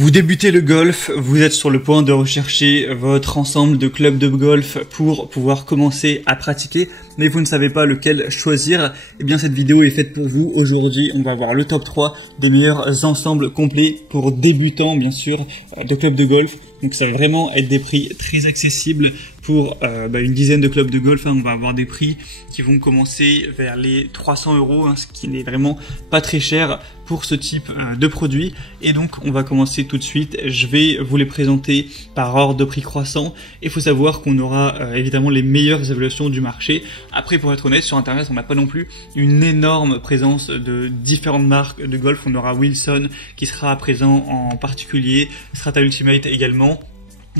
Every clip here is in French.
Vous débutez le golf, vous êtes sur le point de rechercher votre ensemble de clubs de golf pour pouvoir commencer à pratiquer, mais vous ne savez pas lequel choisir. Eh bien, cette vidéo est faite pour vous. Aujourd'hui, on va voir le top 3 des meilleurs ensembles complets pour débutants, bien sûr, de clubs de golf. Donc, ça va vraiment être des prix très accessibles pour une dizaine de clubs de golf. On va avoir des prix qui vont commencer vers les 300 €, ce qui n'est vraiment pas très cher pour ce type de produit. Et donc, on va commencer tout de suite. Je vais vous les présenter par ordre de prix croissant. Il faut savoir qu'on aura évidemment les meilleures évaluations du marché. Après, pour être honnête, sur Internet, on n'a pas non plus une énorme présence de différentes marques de golf. On aura Wilson qui sera présent en particulier, Strata Ultimate également.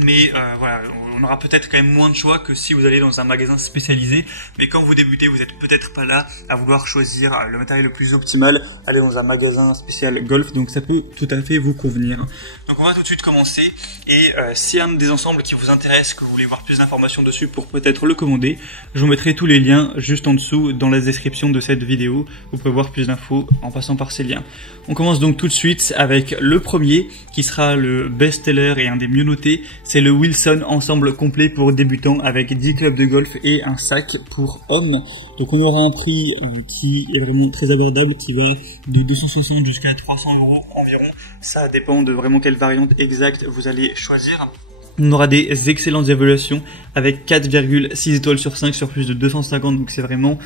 Mais voilà, on aura peut-être quand même moins de choix que si vous allez dans un magasin spécialisé. Mais quand vous débutez, vous n'êtes peut-être pas là à vouloir choisir le matériel le plus optimal, aller dans un magasin spécial golf. Donc ça peut tout à fait vous convenir. Donc on va tout de suite commencer. Et si un des ensembles qui vous intéresse, que vous voulez voir plus d'informations dessus pour peut-être le commander, je vous mettrai tous les liens juste en dessous dans la description de cette vidéo. Vous pouvez voir plus d'infos en passant par ces liens. On commence donc tout de suite avec le premier qui sera le best-seller et un des mieux notés. C'est le Wilson ensemble complet pour débutants avec 10 clubs de golf et un sac pour hommes. Donc on aura un prix qui est vraiment très abordable, qui va de 260 jusqu'à 300 € environ. Ça dépend de vraiment quelle variante exacte vous allez choisir. On aura des excellentes évaluations avec 4,6 étoiles sur 5 sur plus de 250, donc c'est vraiment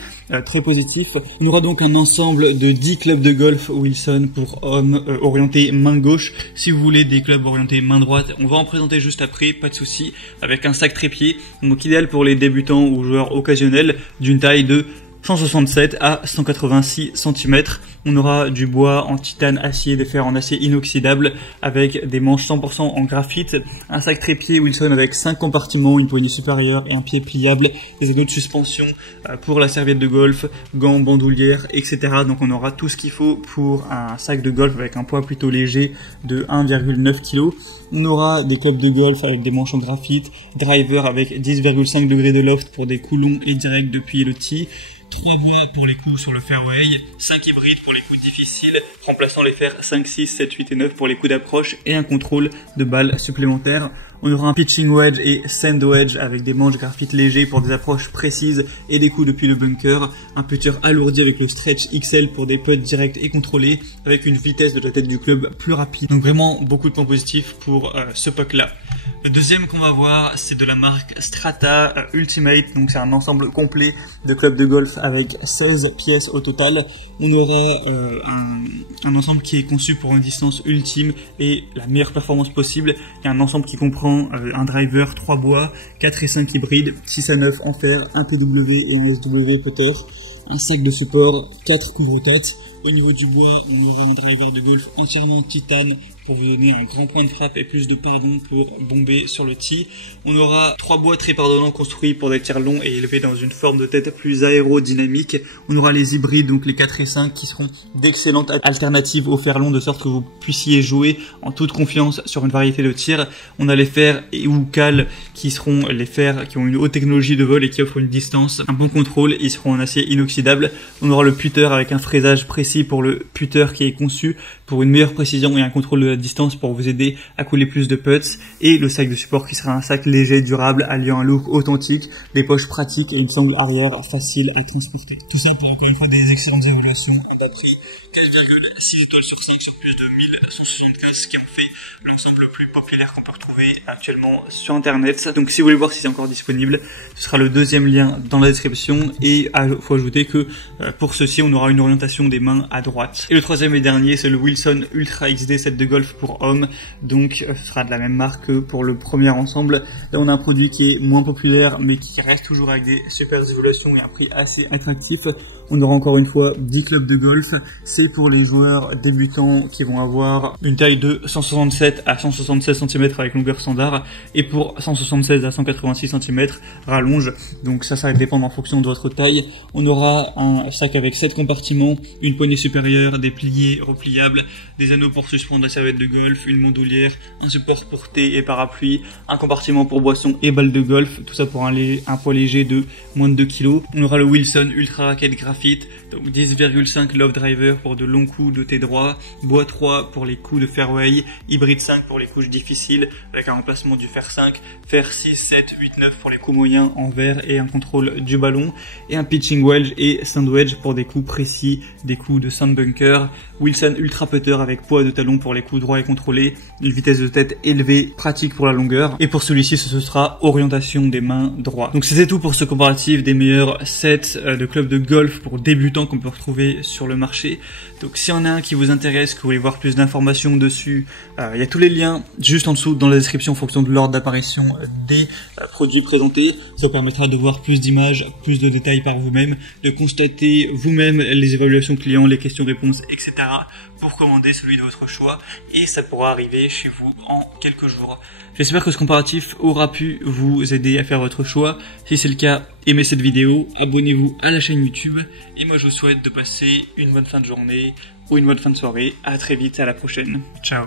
très positif. On aura donc un ensemble de 10 clubs de golf Wilson pour hommes orientés main gauche. Si vous voulez des clubs orientés main droite, on va en présenter juste après, pas de souci, avec un sac trépied, donc idéal pour les débutants ou joueurs occasionnels d'une taille de 167 à 186 cm. On aura du bois en titane, acier, des fers en acier inoxydable avec des manches 100% en graphite, un sac trépied Wilson avec 5 compartiments, une poignée supérieure et un pied pliable, des aiguilles de suspension pour la serviette de golf, gants, bandoulières, etc. Donc on aura tout ce qu'il faut pour un sac de golf avec un poids plutôt léger de 1,9 kg. On aura des clubs de golf avec des manches en graphite, driver avec 10,5 degrés de loft pour des coups longs et directs depuis le tee, 3 bois pour les coups sur le fairway, 5 hybrides pour les coups difficiles, remplaçant les fers 5, 6, 7, 8 et 9 pour les coups d'approche et un contrôle de balle supplémentaire. On aura un pitching wedge et sand wedge avec des manches graphite légers pour des approches précises et des coups depuis le bunker. Un putter alourdi avec le stretch XL pour des putts directs et contrôlés avec une vitesse de la tête du club plus rapide. Donc vraiment beaucoup de points positifs pour ce puck là. Le deuxième qu'on va voir, c'est de la marque Strata Ultimate. Donc c'est un ensemble complet de clubs de golf avec 16 pièces au total. On aura un ensemble qui est conçu pour une distance ultime et la meilleure performance possible. Il y a un ensemble qui comprend un driver, 3 bois, 4 et 5 hybrides, 6 à 9 en fer, un PW et un SW putter, un sac de support, 4 couvre-têtes. Au niveau du bois, on aura un driver de golf entièrement en titane pour vous donner un grand point de frappe et plus de pardon pour bomber sur le tee. On aura 3 bois très pardonnants construits pour des tirs longs et élevés dans une forme de tête plus aérodynamique. On aura les hybrides, donc les 4 et 5 qui seront d'excellentes alternatives aux fers longs de sorte que vous puissiez jouer en toute confiance sur une variété de tirs. On a les fers ou cales qui seront les fers qui ont une haute technologie de vol et qui offrent une distance, un bon contrôle. Ils seront en acier inoxydable. On aura le putter avec un fraisage précis pour le putter qui est conçu pour une meilleure précision et un contrôle de la distance pour vous aider à couler plus de putts, et le sac de support qui sera un sac léger, durable, alliant un look authentique, des poches pratiques et une sangle arrière facile à transporter. Tout ça pour encore une fois des excellentes évaluations, un bas de prix 4,6 étoiles sur 5 sur plus de 1075, ce qui en fait l'ensemble le plus populaire qu'on peut retrouver actuellement sur internet. Donc si vous voulez voir si c'est encore disponible, ce sera le deuxième lien dans la description, et il faut ajouter que pour ceci on aura une orientation des mains à droite. Et le troisième et dernier, c'est le Wilson Ultra XD set de golf pour hommes. Donc ce sera de la même marque que pour le premier ensemble. Là on a un produit qui est moins populaire mais qui reste toujours avec des super évaluations et un prix assez attractif. On aura encore une fois 10 clubs de golf. C'est pour les joueurs débutants qui vont avoir une taille de 167 à 176 cm avec longueur standard, et pour 176 à 186 cm rallonge. Donc ça va dépendre en fonction de votre taille. On aura un sac avec 7 compartiments, une poignée supérieure, des pliés repliables, des anneaux pour suspendre la serviette de golf, une bandoulière, un support pour thé et parapluie, un compartiment pour boisson et balle de golf. Tout ça pour un poids léger de moins de 2 kg. On aura le Wilson Ultra Racket Graphite graphite, donc 10,5 loft driver pour de longs coups de thé droit, bois 3 pour les coups de fairway, hybride 5 pour les couches difficiles avec un remplacement du fer 5, fer 6, 7, 8, 9 pour les coups moyens en vert et un contrôle du ballon, et un pitching wedge et sand wedge pour des coups précis, des coups de sand bunker, Wilson ultra putter avec poids de talon pour les coups droits et contrôlés, une vitesse de tête élevée, pratique pour la longueur, et pour celui-ci ce sera orientation des mains droit. Donc c'était tout pour ce comparatif des meilleurs sets de clubs de golf pour débutants qu'on peut retrouver sur le marché. Donc s'il y en a un qui vous intéresse, que vous voulez voir plus d'informations dessus, il y a tous les liens juste en dessous dans la description en fonction de l'ordre d'apparition des produits présentés. Ça vous permettra de voir plus d'images, plus de détails par vous-même, de constater vous-même les évaluations clients, les questions-réponses, etc. pour commander celui de votre choix, et ça pourra arriver chez vous en quelques jours. J'espère que ce comparatif aura pu vous aider à faire votre choix. Si c'est le cas, aimez cette vidéo, abonnez-vous à la chaîne YouTube, et moi je vous souhaite de passer une bonne fin de journée ou une bonne fin de soirée. À très vite, à la prochaine. Ciao.